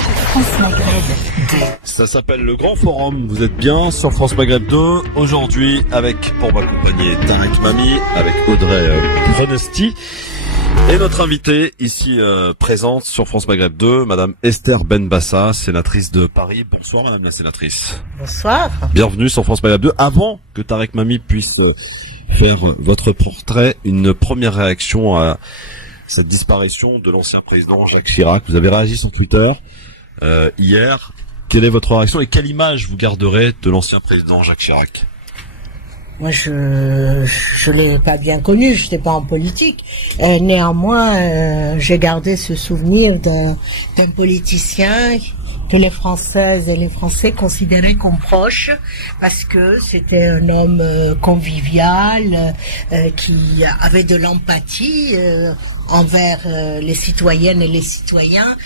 France Maghreb 2. Ça s'appelle le Grand Forum. Vous êtes bien sur France Maghreb 2. Aujourd'hui, avec, pour m'accompagner, Tarek Mami, avec Audrey Prenesti. Et notre invitée, ici présente sur France Maghreb 2, Madame Esther Benbassa, sénatrice de Paris. Bonsoir Madame la sénatrice. Bonsoir. Bienvenue sur France Maghreb 2. Avant que Tarek Mami puisse faire votre portrait, une première réaction à cette disparition de l'ancien président Jacques Chirac. Vous avez réagi sur Twitter hier. Quelle est votre réaction et quelle image vous garderez de l'ancien président Jacques Chirac? Moi, je l'ai pas bien connu, je n'étais pas en politique. Néanmoins, j'ai gardé ce souvenir d'un politicien que les Françaises et les Français considéraient comme proche, parce que c'était un homme convivial, qui avait de l'empathie envers les citoyennes et les citoyens.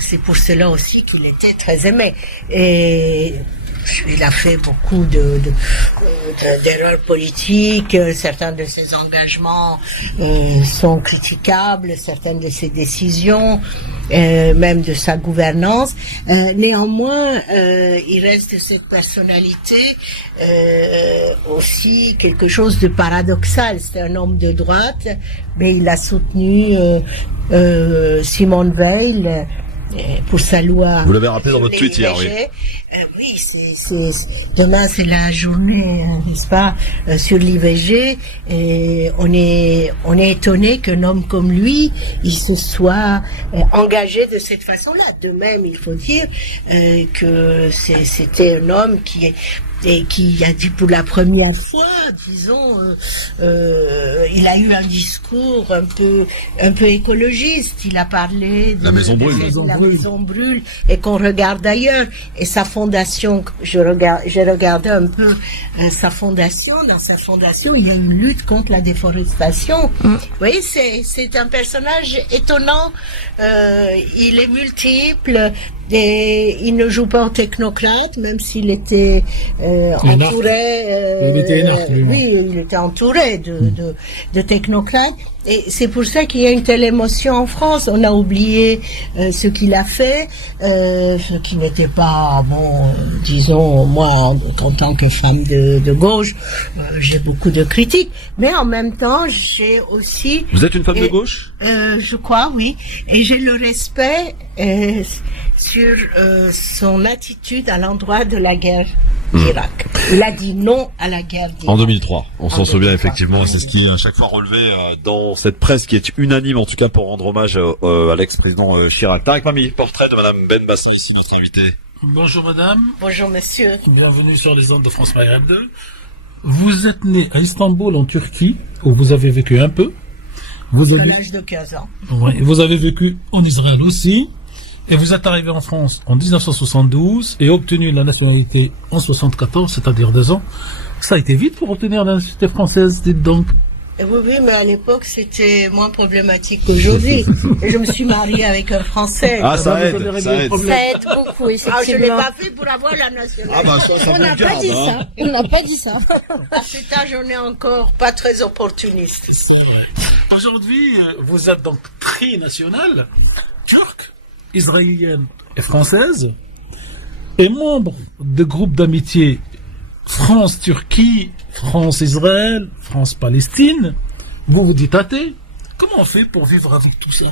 C'est pour cela aussi qu'il était très aimé. Et il a fait beaucoup d'erreurs politiques, certains de ses engagements sont critiquables, certaines de ses décisions, même de sa gouvernance. Néanmoins, il reste de cette personnalité aussi quelque chose de paradoxal. C'est un homme de droite, mais il a soutenu Simone Veil pour sa loi. Vous l'avez rappelé dans votre tweet hier, oui. Oui, demain c'est la journée, n'est-ce pas, sur l'IVG, et on est étonné qu'un homme comme lui, il se soit engagé de cette façon-là. De même, il faut dire que c'était un homme qui a dit pour la première fois, disons, il a eu un discours un peu écologiste. Il a parlé de la maison brûle, la maison brûle, et qu'on regarde ailleurs. Et sa fondation, j'ai regardé un peu sa fondation. Dans sa fondation, il y a une lutte contre la déforestation. Vous voyez, c'est un personnage étonnant. Il est multiple. Et il ne joue pas en technocrate, même s'il était entouré. Il était énorme, oui, il était entouré de technocrates. Et c'est pour ça qu'il y a une telle émotion en France. On a oublié ce qu'il a fait, ce qui n'était pas bon. Disons, moi, en tant que femme de gauche, j'ai beaucoup de critiques, mais en même temps, j'ai aussi. Vous êtes une femme de gauche? Je crois, oui. Et j'ai le respect sur son attitude à l'endroit de la guerre d'Irak. Il a dit non à la guerre d'Irak. En 2003, on s'en souvient effectivement, c'est ce qui est à chaque fois relevé dans cette presse qui est unanime en tout cas pour rendre hommage à l'ex-président Chirac. Tarek Mami, portrait de Madame Benbassa, ici notre invitée. Bonjour madame. Bonjour monsieur. Bienvenue sur les ondes de France Maghreb 2. Vous êtes né à Istanbul en Turquie, où vous avez vécu un peu. À l'âge de 15 ans. Oui, vous avez vécu en Israël aussi. Et vous êtes arrivé en France en 1972 et obtenu la nationalité en 74, c'est-à-dire 2 ans. Ça a été vite pour obtenir la nationalité française, dites donc. Oui, mais à l'époque, c'était moins problématique qu'aujourd'hui. Et je me suis mariée avec un Français. Ah, ça aide beaucoup, effectivement. Ah, je l'ai pas fait pour avoir la nationalité. Ah, bah, ça On n'a pas dit ça. On n'a pas dit ça. À cet âge, on est encore pas très opportuniste. C'est vrai. Aujourd'hui, vous êtes donc trinationale, turque, israélienne et française, et membre de groupes d'amitié France-Turquie, France-Israël, France-Palestine. Vous vous dites athée. Comment on fait pour vivre avec tout ça?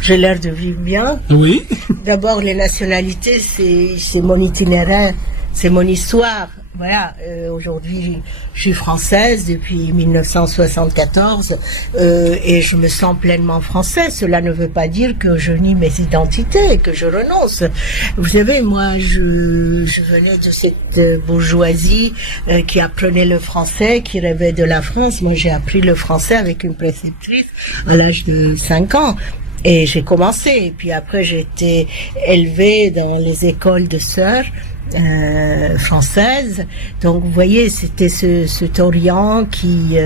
J'ai l'air de vivre bien. Oui. D'abord, les nationalités, c'est mon itinéraire, c'est mon histoire. Voilà, aujourd'hui, je suis française depuis 1974 et je me sens pleinement française. Cela ne veut pas dire que je nie mes identités, que je renonce. Vous savez, moi, je venais de cette bourgeoisie qui apprenait le français, qui rêvait de la France. Moi, j'ai appris le français avec une préceptrice à l'âge de 5 ans. Et j'ai commencé, et puis après j'ai été élevée dans les écoles de sœurs françaises. Donc vous voyez, c'était cet Orient qui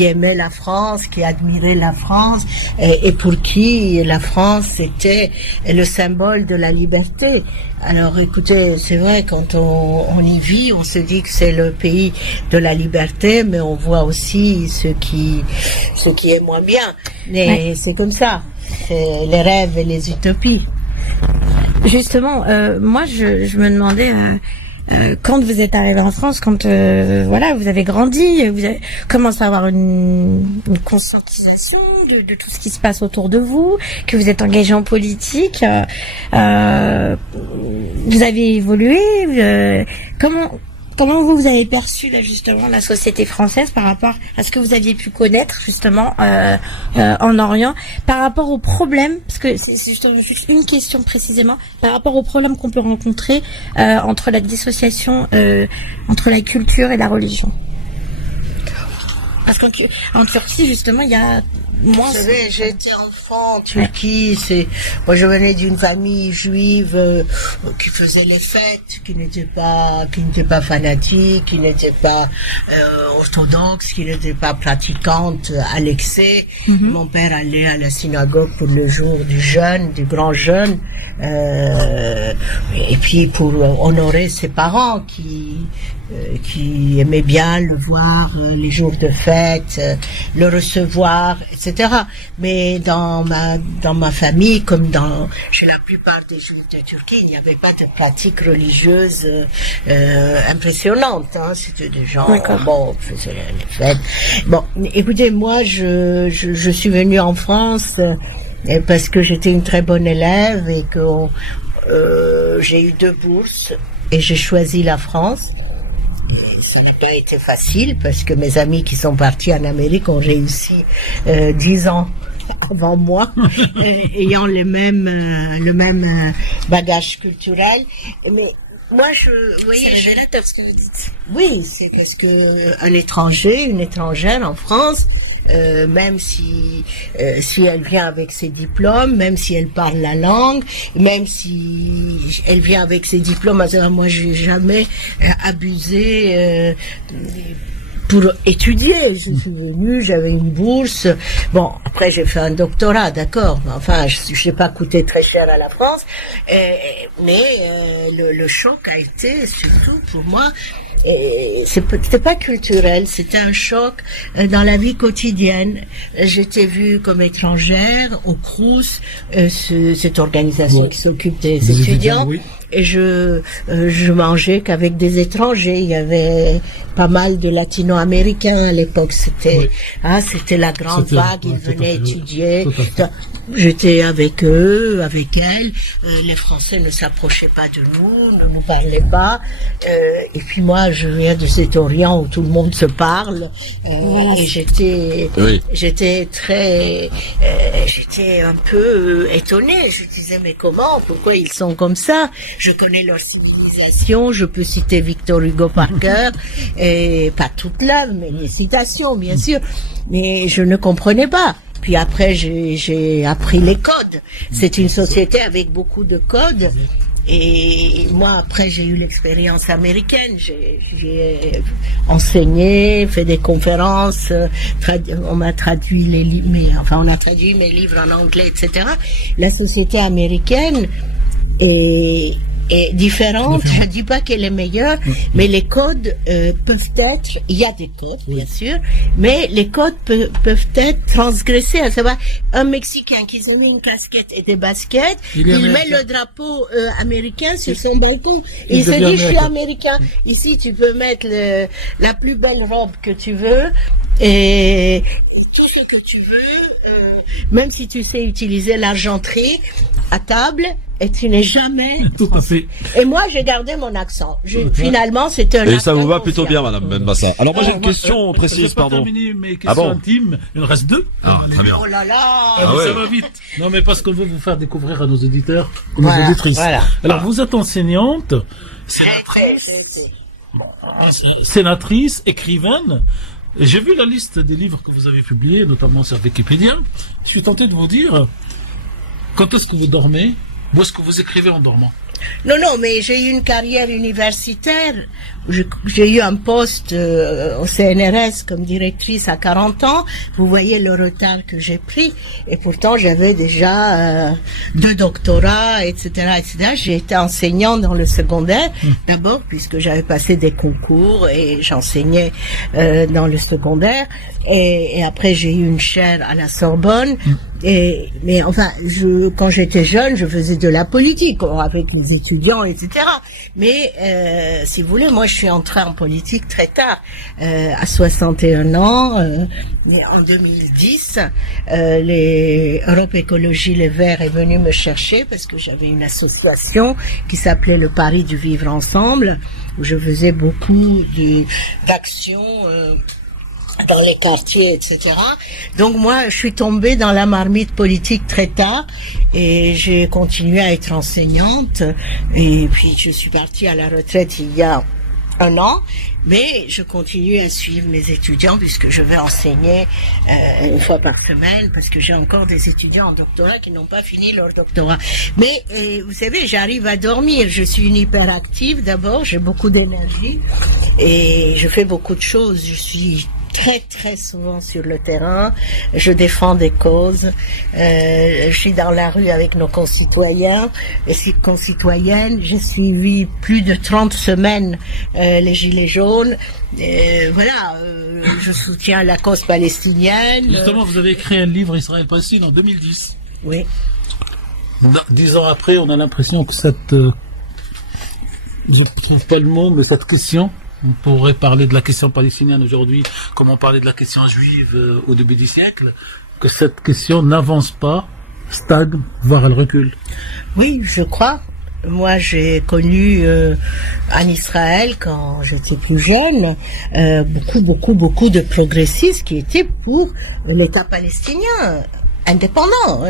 aimait la France, qui admirait la France, et pour qui la France était le symbole de la liberté. Alors écoutez, c'est vrai, quand on y vit, on se dit que c'est le pays de la liberté, mais on voit aussi ce qui est moins bien. Mais c'est comme ça. C'est les rêves et les utopies. Justement, moi, je me demandais quand vous êtes arrivé en France, quand voilà, vous avez grandi, vous avez commencé à avoir une conscientisation de tout ce qui se passe autour de vous, que vous êtes engagé en politique, vous avez évolué. Comment vous avez perçu là, justement la société française par rapport à ce que vous aviez pu connaître justement en Orient, par rapport aux problèmes, parce que c'est justement juste une question précisément, par rapport aux problèmes qu'on peut rencontrer entre la dissociation entre la culture et la religion. Parce qu'en Turquie justement il y a moins. Vous savez, j'étais enfant en Turquie. Moi, je venais d'une famille juive qui faisait les fêtes, qui n'était pas fanatique, qui n'était pas orthodoxe, qui n'était pas pratiquante à l'excès. Mon père allait à la synagogue pour le jour du jeûne, du grand jeûne, et puis pour honorer ses parents qui aimaient bien le voir les jours de fête, le recevoir, etc. Mais dans ma famille, comme chez la plupart des Juifs de Turquie, il n'y avait pas de pratique religieuse impressionnante. Hein. C'était des gens faisaient les fêtes. Bon, écoutez, moi je suis venue en France parce que j'étais une très bonne élève et que j'ai eu 2 bourses et j'ai choisi la France. Ça n'a pas été facile parce que mes amis qui sont partis en Amérique ont réussi 10 ans avant moi, ayant le même bagage culturel. Mais moi, vous voyez, c'est révélateur ce que vous dites. Oui, c'est parce que un étranger, une étrangère en France, même si elle vient avec ses diplômes, même si elle parle la langue, même si elle vient avec ses diplômes, moi j'ai jamais abusé pour étudier. Je suis venue, j'avais une bourse. Bon, après j'ai fait un doctorat, d'accord. Enfin, je n'ai pas coûté très cher à la France, mais le choc a été surtout pour moi. C'était pas culturel, c'était un choc dans la vie quotidienne. J'étais vue comme étrangère au Crous, cette organisation qui s'occupe des étudiants. Oui. Et je mangeais qu'avec des étrangers. Il y avait pas mal de latino-américains à l'époque. C'était la grande vague. Ils venaient étudier. J'étais avec eux, avec elles. Les Français ne s'approchaient pas de nous, ne nous parlaient pas. Et puis moi, je viens de cet Orient où tout le monde se parle. Et j'étais un peu étonnée. Je disais, mais comment? Pourquoi ils sont comme ça? Je connais leur civilisation, je peux citer Victor Hugo par cœur, et pas toute l'œuvre, mais les citations, bien sûr. Mais je ne comprenais pas. Puis après, j'ai appris les codes. C'est une société avec beaucoup de codes. Et moi, après, j'ai eu l'expérience américaine. J'ai enseigné, fait des conférences, on m'a traduit les livres, on a traduit mes livres en anglais, etc. La société américaine est différente. Je dis pas qu'elle est meilleure, mais les codes peuvent être, il y a des codes, bien sûr, mais les codes peuvent être transgressés. À savoir, un Mexicain qui se met une casquette et des baskets, il met le drapeau américain sur son balcon. Et il se dit, je suis américain. Ici, tu peux mettre la plus belle robe que tu veux, et tout ce que tu veux, même si tu sais utiliser l'argenterie à table, et tu n'es jamais tout à fait. Et moi, j'ai gardé mon accent. Finalement, c'était un accent. Et ça vous va plutôt bien, madame Benbassa. Alors moi, j'ai une question précise, pardon. Je vais pas terminer mes questions intimes. Il en reste 2. Ah, très bien. Oh là là. Ça va vite. Non, mais parce qu'on veut vous faire découvrir à nos auditeurs, à nos auditrices. Voilà. Alors, vous êtes enseignante, sénatrice, écrivaine. J'ai vu la liste des livres que vous avez publiés, notamment sur Wikipédia. Je suis tenté de vous dire, quand est-ce que vous dormez? Où est-ce que vous écrivez en dormant? Non, mais j'ai eu une carrière universitaire. J'ai eu un poste au CNRS comme directrice à 40 ans. Vous voyez le retard que j'ai pris. Et pourtant, j'avais déjà 2 doctorats, etc., etc. J'ai été enseignante dans le secondaire, d'abord, puisque j'avais passé des concours et j'enseignais dans le secondaire. Et après, j'ai eu une chaire à la Sorbonne. Mais enfin, quand j'étais jeune, je faisais de la politique avec les étudiants, etc. Mais si vous voulez, moi, je suis entrée en politique très tard, à 61 ans. En 2010, les Europe Écologie Les Verts est venu me chercher parce que j'avais une association qui s'appelait le Paris du Vivre Ensemble, où je faisais beaucoup d'actions dans les quartiers, etc. Donc moi, je suis tombée dans la marmite politique très tard et j'ai continué à être enseignante. Et puis je suis partie à la retraite il y a 1 an, mais je continue à suivre mes étudiants puisque je vais enseigner 1 fois par semaine parce que j'ai encore des étudiants en doctorat qui n'ont pas fini leur doctorat. Mais vous savez, j'arrive à dormir. Je suis une hyperactive d'abord, j'ai beaucoup d'énergie et je fais beaucoup de choses. Je suis très très souvent sur le terrain, je défends des causes, je suis dans la rue avec nos concitoyens et concitoyennes, j'ai suivi plus de 30 semaines les Gilets jaunes, voilà, je soutiens la cause palestinienne. Justement, vous avez écrit un livre Israël-Palestine en 2010. Oui. 10 ans après, on a l'impression que cette, je trouve pas le mot, mais cette question, on pourrait parler de la question palestinienne aujourd'hui, comme on parlait de la question juive au début du siècle, que cette question n'avance pas, stagne, voire elle recule. Oui, je crois. Moi, j'ai connu en Israël, quand j'étais plus jeune, beaucoup de progressistes qui étaient pour l'État palestinien indépendant,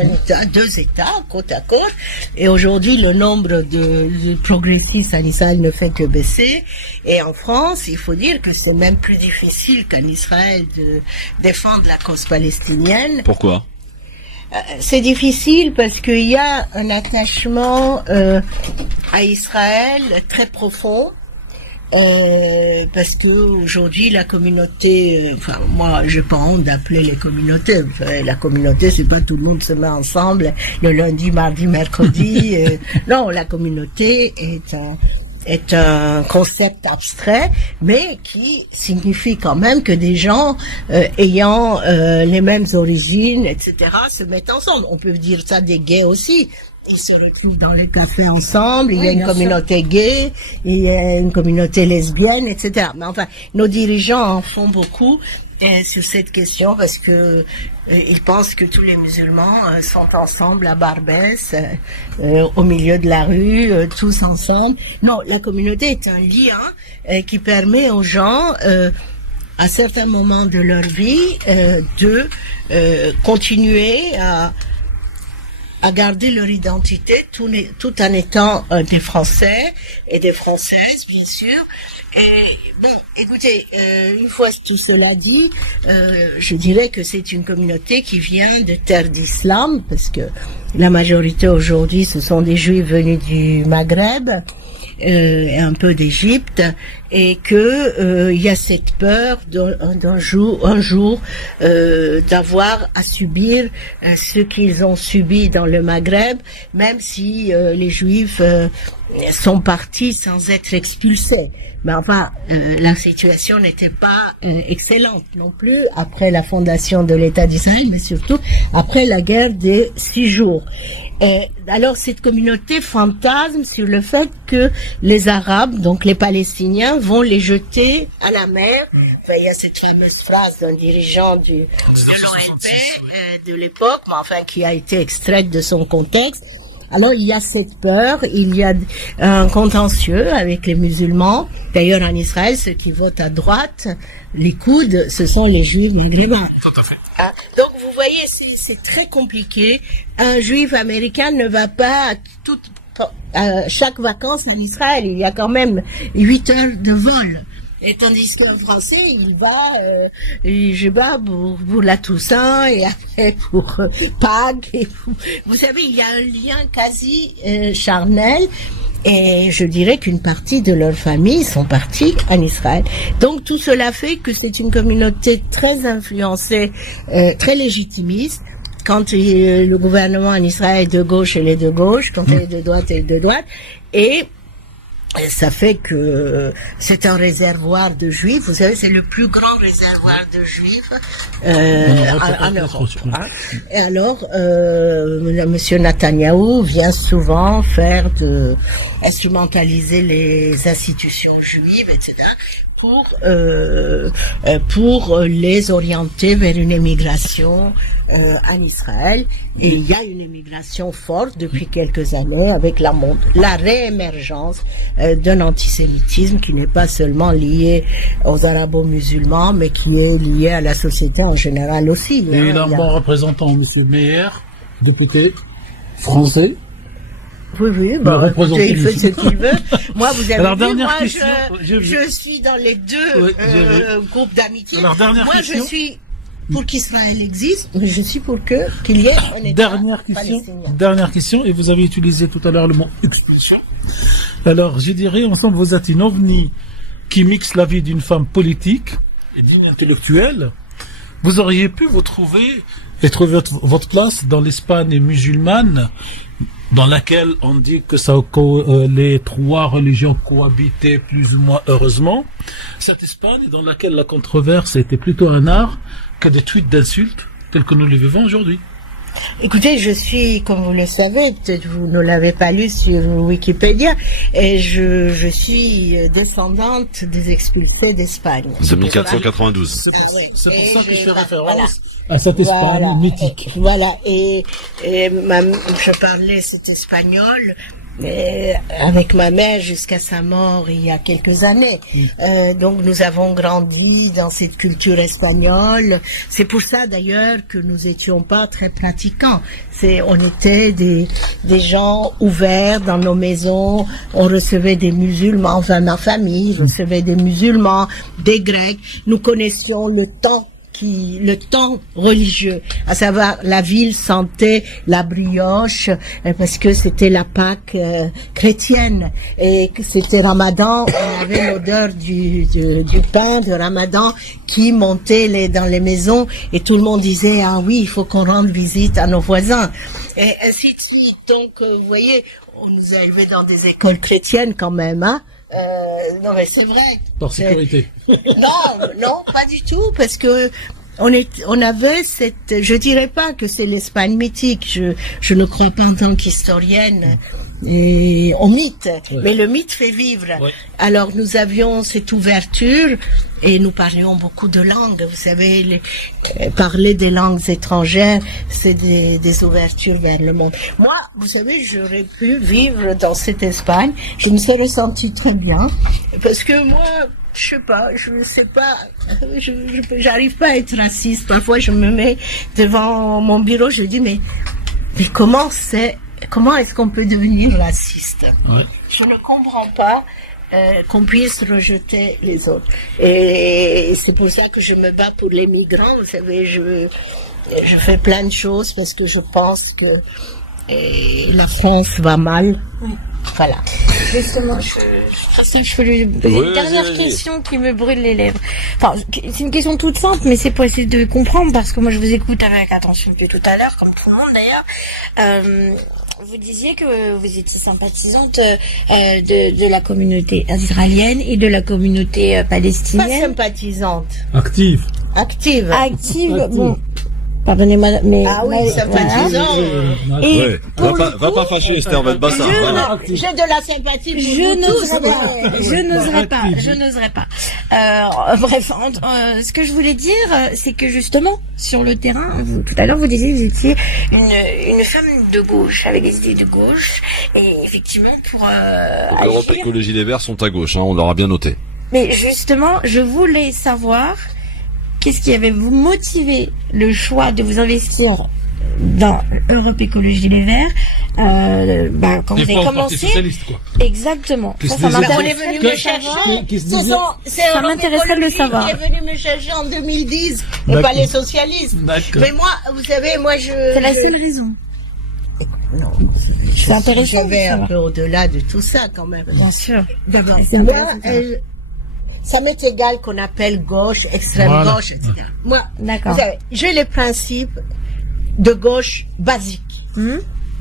2 États côte à côte, et aujourd'hui le nombre de progressistes en Israël ne fait que baisser, et en France, il faut dire que c'est même plus difficile qu'en Israël de défendre la cause palestinienne. Pourquoi ? C'est difficile parce qu'il y a un attachement à Israël très profond. Parce que aujourd'hui la communauté, enfin moi j'ai pas honte d'appeler les communautés. La communauté, c'est pas tout le monde se met ensemble le lundi, mardi, mercredi. Non, la communauté est un concept abstrait, mais qui signifie quand même que des gens ayant les mêmes origines, etc., se mettent ensemble. On peut dire ça des gays aussi. Ils se retrouvent dans les cafés ensemble, il y a une communauté gay, il y a une communauté lesbienne, etc. Mais enfin, nos dirigeants en font beaucoup sur cette question parce que ils pensent que tous les musulmans sont ensemble à Barbès, au milieu de la rue, tous ensemble. Non, la communauté est un lien qui permet aux gens à certains moments de leur vie de continuer à garder leur identité tout en étant des Français et des Françaises, bien sûr. Et bon, écoutez, une fois tout cela dit, je dirais que c'est une communauté qui vient de terre d'islam, parce que la majorité aujourd'hui, ce sont des Juifs venus du Maghreb, et un peu d'Égypte, et que il y a cette peur un jour d'avoir à subir ce qu'ils ont subi dans le Maghreb, même si les Juifs sont partis sans être expulsés. Mais enfin, la situation n'était pas excellente non plus après la fondation de l'État d'Israël, mais surtout après la guerre des 6 jours. Alors cette communauté fantasme sur le fait que les Arabes, donc les Palestiniens, vont les jeter à la mer. Enfin, il y a cette fameuse phrase d'un dirigeant de l'OLP de l'époque, mais enfin qui a été extraite de son contexte. Alors il y a cette peur, il y a un contentieux avec les musulmans. D'ailleurs en Israël, ceux qui votent à droite, les coudes, ce sont les Juifs maghrébins. Tout à fait. Ah, donc vous voyez, c'est très compliqué. Un Juif américain ne va pas chaque vacances en Israël. Il y a quand même 8 heures de vol. Et tandis qu'un Français, il va, je sais pas, pour la Toussaint et après pour Pâques. Vous savez, il y a un lien quasi charnel. Et je dirais qu'une partie de leur famille sont partis en Israël. Donc tout cela fait que c'est une communauté très influencée, très légitimiste. Quand le gouvernement en Israël est de gauche, elle est de gauche. Quand elle est de droite, elle est de droite. Et Et ça fait que c'est un réservoir de juifs. Vous savez, c'est le plus grand réservoir de juifs en Europe. Hein. Et alors, Monsieur Netanyahou vient souvent instrumentaliser les institutions juives, etc., pour les orienter vers une émigration en Israël. Et il y a une émigration forte depuis quelques années avec la réémergence d'un antisémitisme qui n'est pas seulement lié aux arabo-musulmans, mais qui est lié à la société en général aussi. Et il a un bon représentant, M. Meyer, député français. Oui, il fait ce qu'il veut. Moi, vous avez alors, vu, moi, question, je suis dans les deux groupes d'amitié. Alors, moi, question. Je suis pour qu'Israël existe, mais je suis pour qu'il y ait un État palestinien. Dernière question, et vous avez utilisé tout à l'heure le mot expulsion. Alors, je dirais, ensemble, vous êtes une ovni qui mixe la vie d'une femme politique et d'une intellectuelle. Vous auriez pu vous trouver et trouver votre place dans l'Espagne musulmane, dans laquelle on dit que les trois religions cohabitaient plus ou moins heureusement. Cette Espagne dans laquelle la controverse était plutôt un art que des tweets d'insultes tels que nous les vivons aujourd'hui. Écoutez, je suis, comme vous le savez, peut-être vous ne l'avez pas lu sur Wikipédia, et je suis descendante des expulsés d'Espagne. C'est 1492. C'est pour ça que je fais référence à cette Espagne mythique. Voilà, et je parlais cet espagnol avec ma mère jusqu'à sa mort il y a quelques années. Donc nous avons grandi dans cette culture espagnole. C'est pour ça d'ailleurs que nous étions pas très pratiquants. On était des gens ouverts dans nos maisons. On recevait des musulmans, enfin ma famille recevait des musulmans, des Grecs. Nous connaissions le temps religieux, à savoir la ville sentait la brioche parce que c'était la Pâque chrétienne et que c'était Ramadan, on avait l'odeur du pain de Ramadan qui montait dans les maisons et tout le monde disait ah oui, il faut qu'on rende visite à nos voisins et ainsi de suite. Donc vous voyez, on nous a élevés dans des écoles chrétiennes quand même, hein. Non mais c'est vrai. Par sécurité. Non, pas du tout, parce que on avait je dirais pas que c'est l'Espagne mythique, je ne crois pas en tant qu'historienne au mythe, mais le mythe fait vivre. Alors nous avions cette ouverture et nous parlions beaucoup de langues. Vous savez, parler des langues étrangères, c'est des ouvertures vers le monde. Moi, vous savez, j'aurais pu vivre dans cette Espagne. Je me serais sentie très bien parce que moi, je sais pas, j'arrive pas à être raciste. Parfois, je me mets devant mon bureau, je dis mais comment est-ce qu'on peut devenir raciste? Je ne comprends pas qu'on puisse rejeter les autres. Et c'est pour ça que je me bats pour les migrants. Vous savez, je fais plein de choses parce que je pense que la France va mal. Voilà. Justement, je fais une dernière question qui me brûle les lèvres. Enfin, c'est une question toute simple, mais c'est pour essayer de comprendre, parce que moi je vous écoute avec attention depuis tout à l'heure, comme tout le monde d'ailleurs. Vous disiez que vous étiez sympathisante de la communauté israélienne et de la communauté palestinienne. Pas sympathisante. Active. Bon. Pardonnez-moi, mais... Ah oui, sympathisant. Et va pas fâcher Esther Benbassa. J'ai de la sympathie pour Je n'oserais pas. Bref, ce que je voulais dire, c'est que justement, sur le terrain, tout à l'heure, vous disiez que vous étiez une femme de gauche, avec des idées de gauche, et effectivement, pour L'Europe Écologie Les Verts sont à gauche, on l'aura bien noté. Mais justement, je voulais savoir... Qu'est-ce qui avait vous motivé le choix de vous investir dans Europe Écologie Les Verts quand vous avez commencé? Quoi. Exactement. Ça m'intéresserait de le savoir. Ça m'intéresserait de le savoir. Qui est venu me chercher en 2010 et pas les socialistes. Mais moi, vous savez, C'est la seule raison. Non. C'est intéressant. Je vais un peu au-delà de tout ça quand même. Bien sûr. D'abord, ça m'est égal qu'on appelle gauche, extrême gauche, etc. Moi, d'accord. Vous savez, j'ai les principes de gauche basiques.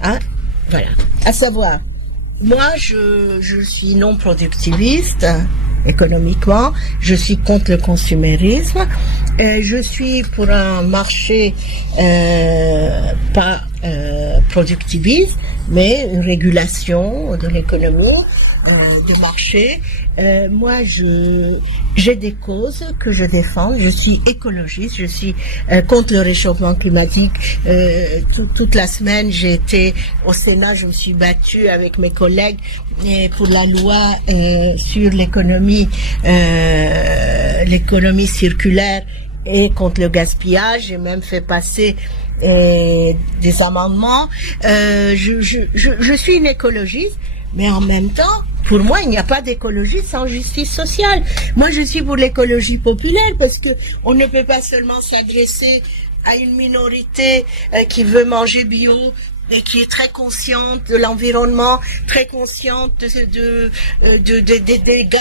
Hein? Voilà. À savoir, moi, je suis non productiviste économiquement. Je suis contre le consumérisme. Je suis pour un marché pas productiviste, mais une régulation de l'économie, de marché. Moi, j'ai des causes que je défends. Je suis écologiste. Je suis contre le réchauffement climatique. Toute la semaine, j'ai été au Sénat. Je me suis battue avec mes collègues pour la loi sur l'économie circulaire et contre le gaspillage. J'ai même fait passer des amendements. Je suis une écologiste, mais en même temps, pour moi, il n'y a pas d'écologie sans justice sociale. Moi, je suis pour l'écologie populaire parce que on ne peut pas seulement s'adresser à une minorité qui veut manger bio et qui est très consciente de l'environnement, très consciente des dégâts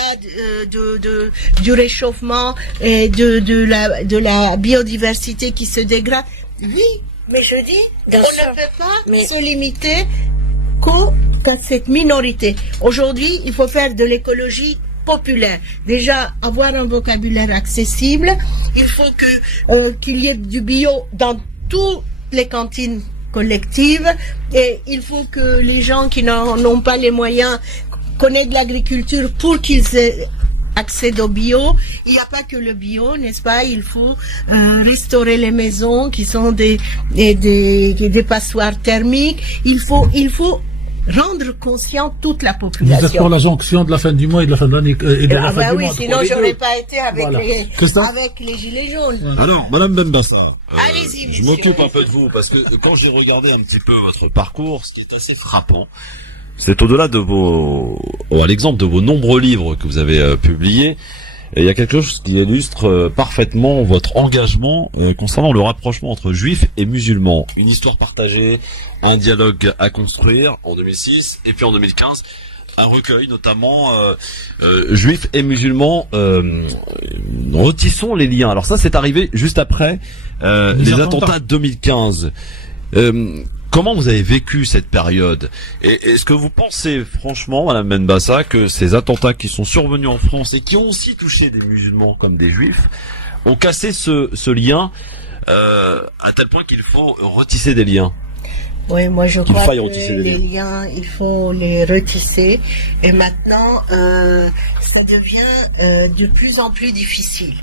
du réchauffement et de la biodiversité qui se dégrade. Oui, mais je dis, Bien on sûr. ne peut pas Mais- se limiter qu'à cette minorité. Aujourd'hui, il faut faire de l'écologie populaire. Déjà, avoir un vocabulaire accessible. Il faut qu'il y ait du bio dans toutes les cantines collectives. Et il faut que les gens qui n'ont pas les moyens connaissent de l'agriculture pour qu'ils aient accès au bio. Il n'y a pas que le bio, n'est-ce pas? Il faut restaurer les maisons qui sont des passoires thermiques. Il faut rendre conscient toute la Vous êtes population. pour la jonction de la fin du mois et de la fin de l'année et de la Ah fin bah du oui, mois. sinon entre les j'aurais deux. pas été avec Voilà. Christophe avec les gilets jaunes. Alors, Madame Bembassa, Allez-y, je monsieur. m'occupe un peu de vous parce que quand j'ai regardé un petit peu votre parcours, ce qui est assez frappant, c'est au-delà de à l'exemple de vos nombreux livres que vous avez publiés, et il y a quelque chose qui illustre parfaitement votre engagement concernant le rapprochement entre juifs et musulmans. Une histoire partagée, un dialogue à construire en 2006 et puis en 2015. Un recueil notamment juifs et musulmans, retissons les liens. Alors ça c'est arrivé juste après les attentats de 2015. Comment vous avez vécu cette période? Et est-ce que vous pensez franchement, Madame Benbassa, que ces attentats qui sont survenus en France et qui ont aussi touché des musulmans comme des juifs ont cassé ce lien à tel point qu'il faut retisser des liens? Oui, moi je Qu'il crois faille que retisser les les liens, il faut les retisser. Et maintenant, ça devient de plus en plus difficile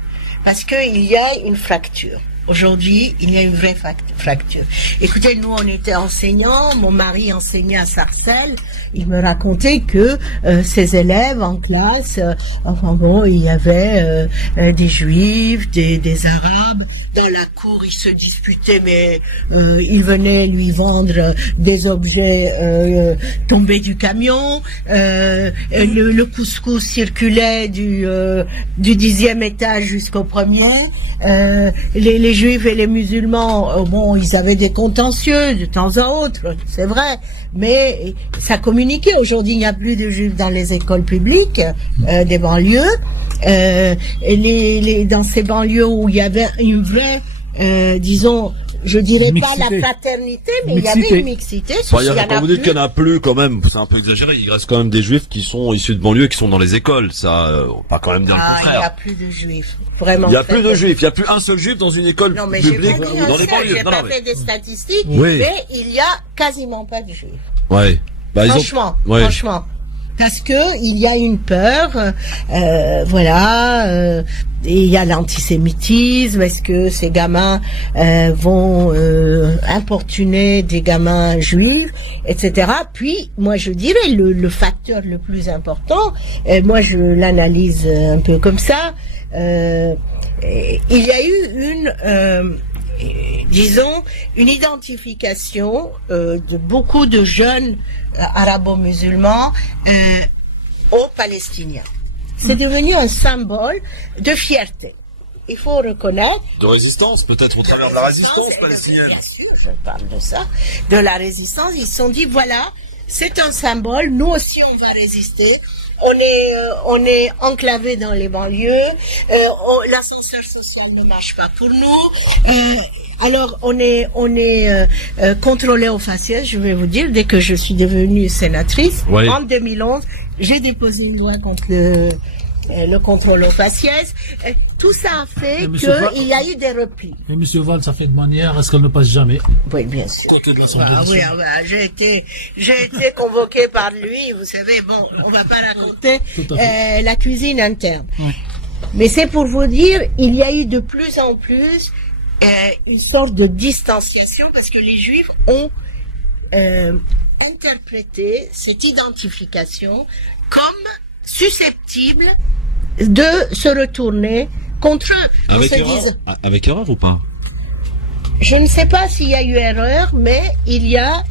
parce qu'il y a une fracture. Aujourd'hui, il y a une vraie fracture. Écoutez, nous, on était enseignants. Mon mari enseignait à Sarcelles. Il me racontait que ses élèves en classe, enfin bon, il y avait des juifs, des arabes. Dans la cour, ils se disputaient, mais ils venaient lui vendre des objets tombés du camion. Le couscous circulait du 10e étage jusqu'au premier. Les juifs et les musulmans, bon, ils avaient des contentieux de temps à autre, c'est vrai, mais ça communiquait. Aujourd'hui, il n'y a plus de juifs dans les écoles publiques des banlieues. Dans ces banlieues où il y avait une vraie, disons, je dirais pas la Mixité. fraternité, mais il y avait une mixité. Enfin, Il y en a quand vous dites plus. qu'il n'y en a plus, quand même, c'est un peu exagéré. Il reste quand même des juifs qui sont issus de banlieue et qui sont dans les écoles. Ça, on va pas quand même dire le Ah, il n'y a contraire. plus de juifs. Vraiment. Il n'y a très plus de peu. juifs. Il n'y a plus un seul juif dans une école Non, mais j'ai publique pas dit ou dans un les seul, banlieues. j'ai Non, pas non, fait des statistiques, Oui. mais il y a quasiment pas de juifs. Ouais. Bah, ils ont- Franchement, Ouais. franchement. Parce que il y a une peur, voilà, et il y a l'antisémitisme. Est-ce que ces gamins vont importuner des gamins juifs, etc. Puis, moi, je dirais le facteur le plus important, et moi je l'analyse un peu comme ça. Il y a eu disons, une identification de beaucoup de jeunes arabo-musulmans aux Palestiniens. C'est devenu un symbole de fierté. Il faut reconnaître. De résistance, peut-être au travers de la résistance palestinienne. Bien sûr, je parle de ça, de la résistance. Ils se sont dit, voilà, c'est un symbole, nous aussi on va résister. on est enclavé dans les banlieues. L'ascenseur social ne marche pas pour nous. Alors on est contrôlé au faciès. Je vais vous dire, dès que je suis devenue sénatrice Oui. en 2011, j'ai déposé une loi contre le contrôle au faciès. Tout ça a fait qu'il y a eu des replis. Et M. Valls, ça fait de manière à ce qu'elle ne passe jamais. Oui, bien sûr. Côté de l'Assemblée Oui, nationale. j'ai été convoqué par lui. Vous savez, bon, on va pas raconter Tout à la cuisine interne. Oui. Mais c'est pour vous dire, il y a eu de plus en plus une sorte de distanciation parce que les Juifs ont interprété cette identification comme susceptible de se retourner contre eux. Ils se disent, Avec erreur ou pas? je ne sais pas s'il y a eu erreur, mais il y a,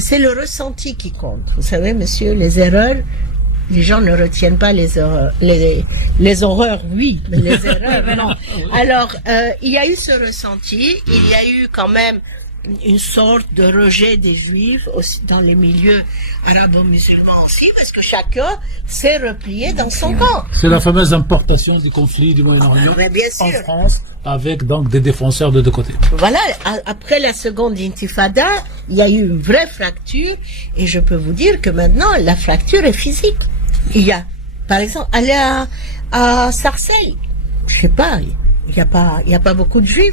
c'est le ressenti qui compte. Vous savez, monsieur, les erreurs, les gens ne retiennent pas les horreurs. Les horreurs, oui, mais les erreurs, non. Alors, il y a eu ce ressenti, il y a eu quand même une sorte de rejet des Juifs aussi dans les milieux arabo-musulmans aussi, parce que chacun s'est replié dans son camp. C'est la fameuse importation du conflit du Moyen-Orient Mais bien en sûr. France, avec donc des défenseurs de deux côtés. Voilà, après la seconde intifada, il y a eu une vraie fracture, et je peux vous dire que maintenant, la fracture est physique. Il y a, par exemple, aller à Sarcelles, je sais pas, il y a pas beaucoup de Juifs,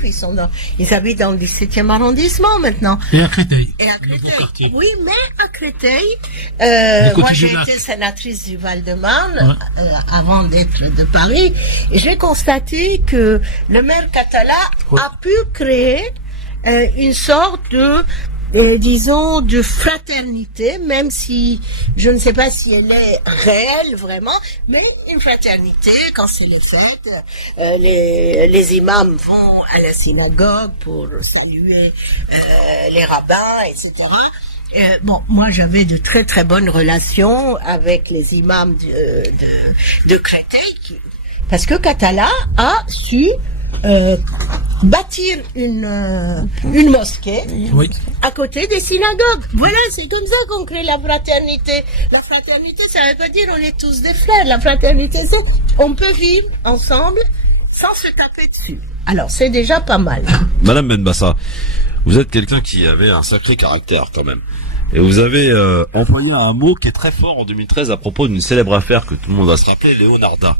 ils habitent dans le 17e arrondissement maintenant. Et à Créteil. Et à le beau Créteil. quartier. Oui, mais à Créteil, côté moi du j'ai lac. été sénatrice du Val-de-Marne avant d'être de Paris, et j'ai constaté que le maire Catala a pu créer une sorte de disons de fraternité, même si je ne sais pas si elle est réelle vraiment, mais une fraternité quand c'est les fêtes, les imams vont à la synagogue pour saluer les rabbins, etc. Bon, moi j'avais de très très bonnes relations avec les imams de Créteil, parce que Catala a su bâtir une mosquée Oui. à côté des synagogues. Voilà, c'est comme ça qu'on crée la fraternité. La fraternité, ça veut pas dire on est tous des frères. La fraternité, c'est on peut vivre ensemble sans se taper dessus. Alors, c'est déjà pas mal. Madame Benbassa, vous êtes quelqu'un qui avait un sacré caractère quand même. Et vous avez employé un mot qui est très fort en 2013 à propos d'une célèbre affaire que tout le monde va se rappeler, Leonarda.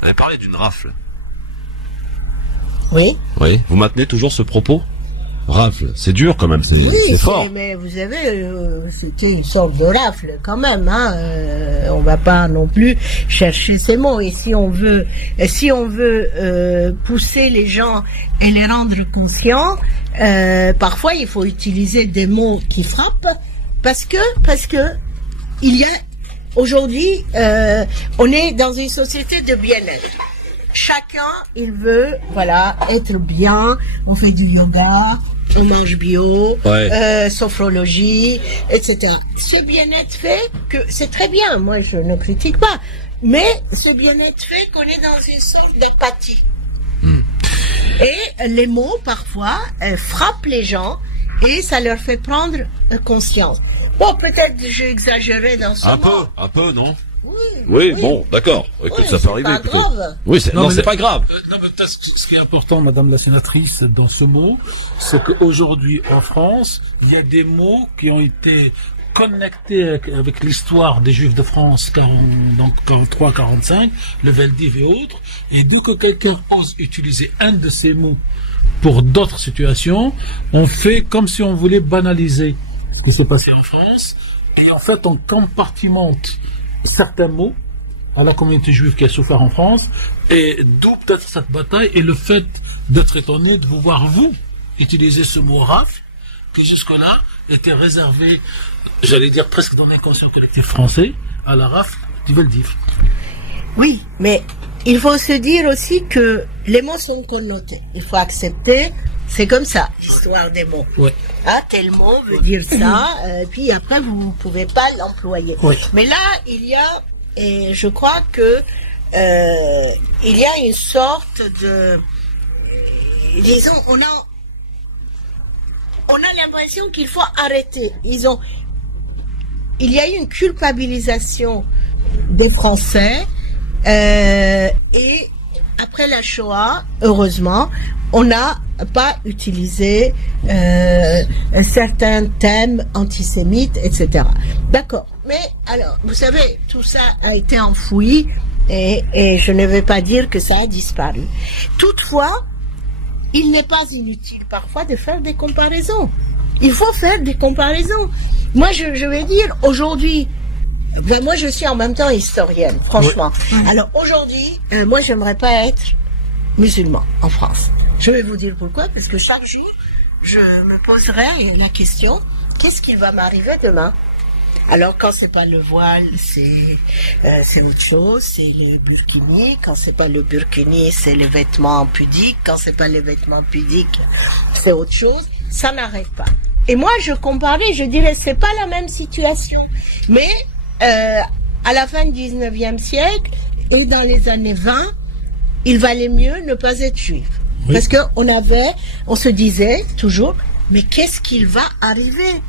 Vous avez parlé d'une rafle. Oui. Oui. Vous maintenez toujours ce propos? Rafle, c'est dur quand même, c'est fort. Mais vous savez, c'était une sorte de rafle quand même. Hein, on va pas non plus chercher ces mots. Et si on veut pousser les gens et les rendre conscients, parfois il faut utiliser des mots qui frappent, parce que il y a aujourd'hui, on est dans une société de bien-être. Chacun, il veut, voilà, être bien. On fait du yoga, on mange bio, sophrologie, etc. Ce bien-être fait que c'est très bien. Moi, je ne critique pas, mais ce bien-être fait qu'on est dans une sorte d'apathie. Et les mots parfois frappent les gens et ça leur fait prendre conscience. Bon, peut-être j'ai exagéré dans ce mot. Un peu, non? Oui, bon, d'accord. Écoute, Oui, ça peut c'est arriver. pas écoutez. grave. Oui, c'est pas grave. Non, mais peut-être ce qui est important, Madame la sénatrice, dans ce mot, c'est qu'aujourd'hui, en France, il y a des mots qui ont été connectés avec l'histoire des Juifs de France, donc 43-45, le Veldiv et autres, et dès que quelqu'un ose utiliser un de ces mots pour d'autres situations, on fait comme si on voulait banaliser ce qui s'est passé en France, et en fait, on compartimente certains mots à la communauté juive qui a souffert en France, et d'où peut-être cette bataille et le fait d'être étonné de vous voir, vous, utiliser ce mot rafle, qui jusque-là était réservé, j'allais dire presque dans l'inconscient collectif français, à la rafle du Veldiv. Oui, mais il faut se dire aussi que les mots sont connotés. Il faut accepter, c'est comme ça, l'histoire des mots. Oui. Ah, tel mot veut dire ça, puis après vous ne pouvez pas l'employer. Oui. Mais là, il y a, et je crois que il y a une sorte de, disons, on a l'impression qu'il faut arrêter. Il y a eu une culpabilisation des Français, et après la Shoah, heureusement, on n'a pas utilisé certains thèmes antisémites, etc. D'accord. Mais alors, vous savez, tout ça a été enfoui et je ne vais pas dire que ça a disparu. Toutefois, il n'est pas inutile parfois de faire des comparaisons. Il faut faire des comparaisons. Moi, je vais dire, aujourd'hui, moi je suis en même temps historienne, franchement. Oui. Alors aujourd'hui, moi j'aimerais pas être musulman en France. Je vais vous dire pourquoi, parce que chaque jour, je me poserai la question, qu'est-ce qui va m'arriver demain? Alors quand c'est pas le voile, c'est autre chose, c'est le burkini. Quand c'est pas le burkini, c'est les vêtements pudiques. Quand c'est pas les vêtements pudiques, c'est autre chose. Ça n'arrête pas. Et moi je comparais, je dirais c'est pas la même situation, mais à la fin du 19e siècle et dans les années 20, il valait mieux ne pas être juif. Oui. Parce que on se disait toujours, mais qu'est-ce qu'il va arriver?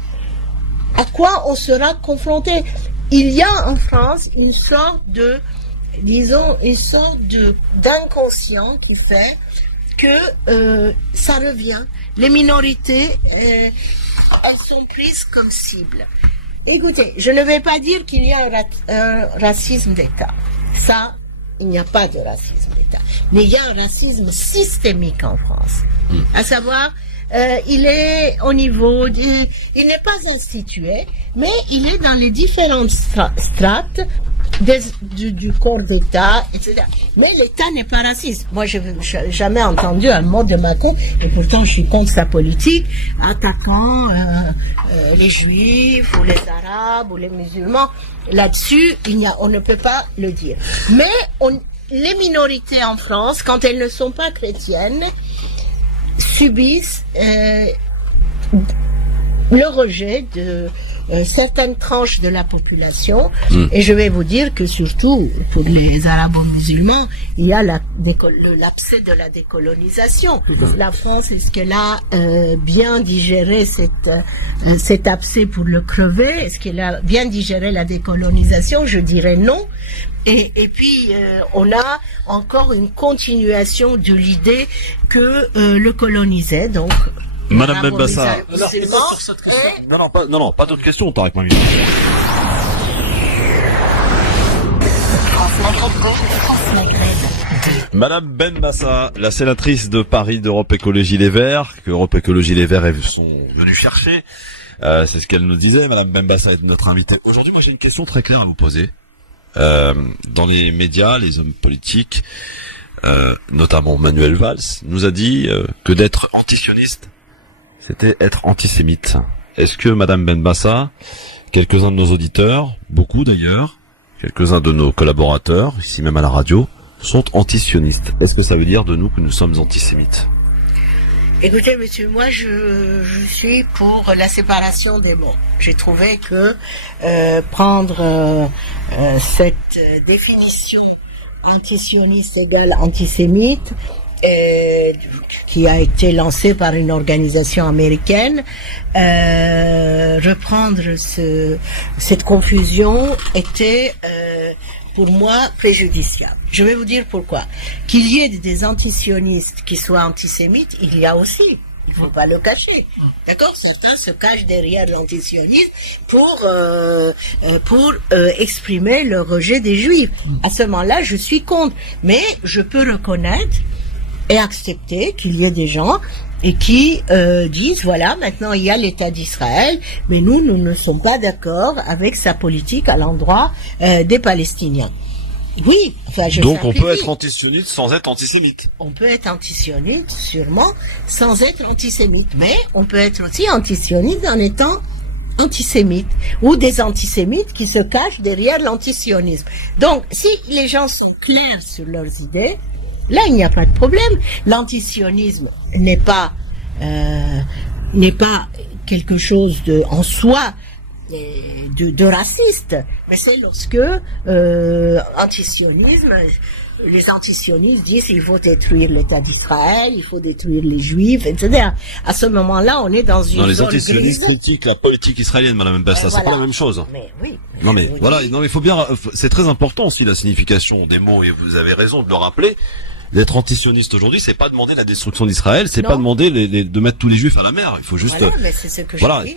À quoi on sera confronté? Il y a en France une sorte d'inconscient qui fait que ça revient. Les minorités, elles sont prises comme cible. Écoutez, je ne vais pas dire qu'il y a un racisme d'État. Ça, il n'y a pas de racisme d'État. Mais il y a un racisme systémique en France. À savoir, il est au niveau il n'est pas institué, mais il est dans les différentes strates du corps d'État, etc. Mais l'État n'est pas raciste. Moi, je n'ai jamais entendu un mot de Macron, et pourtant je suis contre sa politique, attaquant les Juifs, ou les Arabes, ou les musulmans. Là-dessus, on ne peut pas le dire. Mais les minorités en France, quand elles ne sont pas chrétiennes, subissent le rejet de certaines tranches de la population. Et je vais vous dire que surtout pour les arabo-musulmans, il y a l'abcès de la décolonisation. La France, est-ce qu'elle a bien digéré cet abcès pour le crever? Est-ce qu'elle a bien digéré la décolonisation? Je dirais non. Et puis on a encore une continuation de l'idée que le colonisait, donc Madame Benbassa. Non, pas d'autres questions, Tarek Mami. Madame Benbassa, la sénatrice de Paris d'Europe Écologie Les Verts, que Europe Écologie Les Verts sont venus chercher. C'est ce qu'elle nous disait. Madame Benbassa est notre invitée. Aujourd'hui, moi j'ai une question très claire à vous poser. Dans les médias, les hommes politiques, notamment Manuel Valls, nous a dit que d'être antisioniste, c'était être antisémite. Est-ce que Madame Benbassa, quelques-uns de nos auditeurs, beaucoup d'ailleurs, quelques-uns de nos collaborateurs, ici même à la radio, sont antisionistes? Est-ce que ça veut dire de nous que nous sommes antisémites? Écoutez, monsieur, moi je suis pour la séparation des mots. J'ai trouvé que prendre cette définition antisioniste égale antisémite, qui a été lancée par une organisation américaine, reprendre cette confusion était pour moi préjudiciable. Je vais vous dire pourquoi. Qu'il y ait des antisionistes qui soient antisémites, il y a aussi. Il ne faut pas le cacher. D'accord? Certains se cachent derrière l'antisionisme pour exprimer le rejet des Juifs. À ce moment-là, je suis contre. Mais je peux reconnaître et accepter qu'il y ait des gens et qui disent, voilà, maintenant il y a l'État d'Israël, mais nous ne sommes pas d'accord avec sa politique à l'endroit des Palestiniens. Oui, enfin je donc on peut être antisioniste sans être antisémite. On peut être antisioniste, sûrement, sans être antisémite, mais on peut être aussi antisioniste en étant antisémite, ou des antisémites qui se cachent derrière l'antisionisme. Donc, si les gens sont clairs sur leurs idées, là, il n'y a pas de problème. L'antisionisme n'est pas quelque chose en soi de raciste, mais c'est lorsque antisionisme les antisionistes disent qu'il faut détruire l'État d'Israël, il faut détruire les Juifs, etc. À ce moment-là, on est dans une Non, les zone antisionistes grise. critiquent la politique israélienne, Madame Bassa, c'est Voilà. pas la même chose. Mais oui. Non mais je vous voilà, dis. non mais il faut bien, c'est très important aussi la signification des mots et vous avez raison de le rappeler. D'être antisioniste aujourd'hui, c'est pas demander la destruction d'Israël, c'est Non. pas demander de mettre tous les Juifs à la mer. Il faut juste, Voilà, mais c'est ce que voilà. je dis.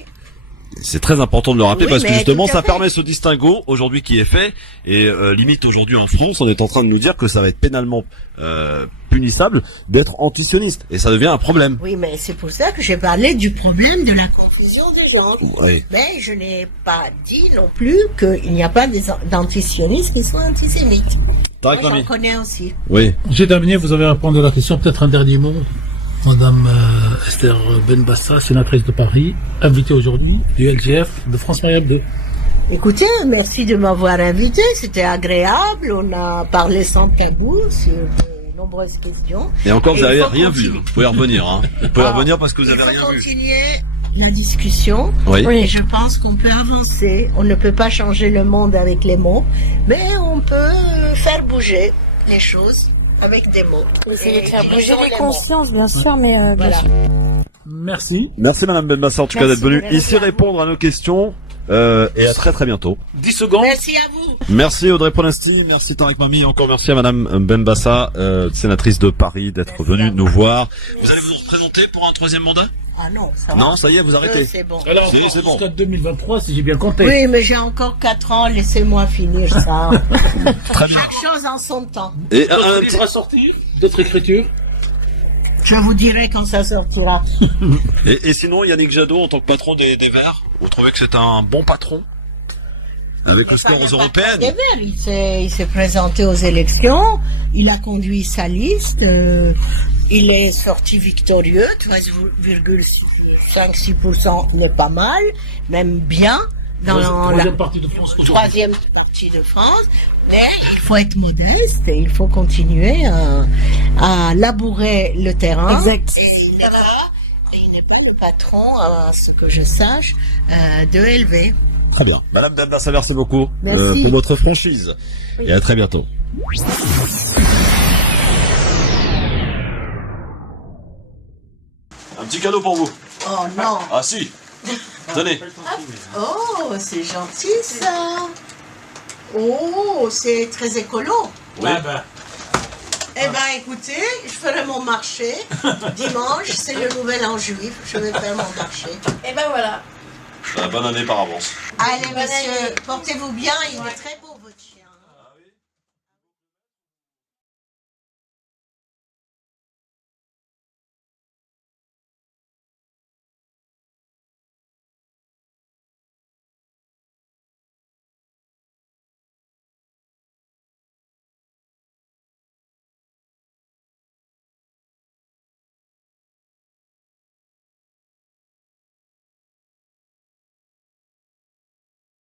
c'est très important de le rappeler Oui, parce que mais justement tout à ça fait. permet ce distinguo aujourd'hui qui est fait et limite aujourd'hui en France on est en train de nous dire que ça va être pénalement punissable d'être antisioniste et ça devient un problème. Oui, mais c'est pour ça que j'ai parlé du problème de la confusion des gens. Oui. Mais je n'ai pas dit non plus qu'il n'y a pas d'antisionistes qui sont antisémites. Tarek Moi, Mami. j'en connais aussi. Oui. J'ai terminé, vous avez répondu à la question. Peut-être un dernier mot. Madame Esther Benbassa, sénatrice de Paris, invitée aujourd'hui du LGF de France Maghreb 2. Écoutez, merci de m'avoir invité. C'était agréable. On a parlé sans tabou sur de nombreuses questions. Et encore vous Et il n'avez faut rien vu. continuer. Vous pouvez revenir. Hein. Vous pouvez Ah, revenir parce que vous il avez faut rien vu. continuer la discussion. Oui. Et je pense qu'on peut avancer. On ne peut pas changer le monde avec les mots, mais on peut faire bouger les choses avec des mots. Essayer de Et faire bouger utilisons les mots. consciences, bien sûr, mais bien Voilà. sûr. Merci. Merci Madame Benbassa en tout cas Merci, d'être venue merci ici à vous. répondre à nos questions et à très très bientôt. 10 secondes. Merci à vous. Merci Audrey Pronesti, merci Tarek Mami et encore merci à Madame Benbassa, sénatrice de Paris, d'être Merci venue à nous voir. Vous allez vous représenter pour un troisième mandat? Ah non, ça va. Non, ça y est, vous arrêtez. C'est bon. Alors, Si, c'est bon. jusqu'à 2023, si j'ai bien compté. Oui, mais j'ai encore 4 ans, laissez-moi finir ça. Très bien. Chaque chose en son temps. Et D'autres un livres petit- à sortir, d'autres écritures. Je vous dirai quand ça sortira. et sinon, Yannick Jadot, en tant que patron des Verts, vous trouvez que c'est un bon patron? Avec le score aux européennes? Des Verts, il s'est présenté aux élections, il a conduit sa liste, il est sorti victorieux, 13,56% n'est pas mal, même bien dans la Troisième partie de France aujourd'hui. troisième partie de France, mais il faut être modeste et il faut continuer à labourer le terrain. Exact. Et il n'est pas le patron, à ce que je sache, de LV. Très bien. Madame Benbassa, merci beaucoup Merci. pour votre franchise. Et à très bientôt. Un petit cadeau pour vous. Oh non. Ah si. Tenez. Oh, c'est gentil ça. Oh, c'est très écolo. Oui. Eh ben, écoutez, je ferai mon marché. Dimanche, c'est le nouvel an juif. Je vais faire mon marché. Et ben voilà. Bonne année par avance. Allez, monsieur, portez-vous bien. Il est très beau.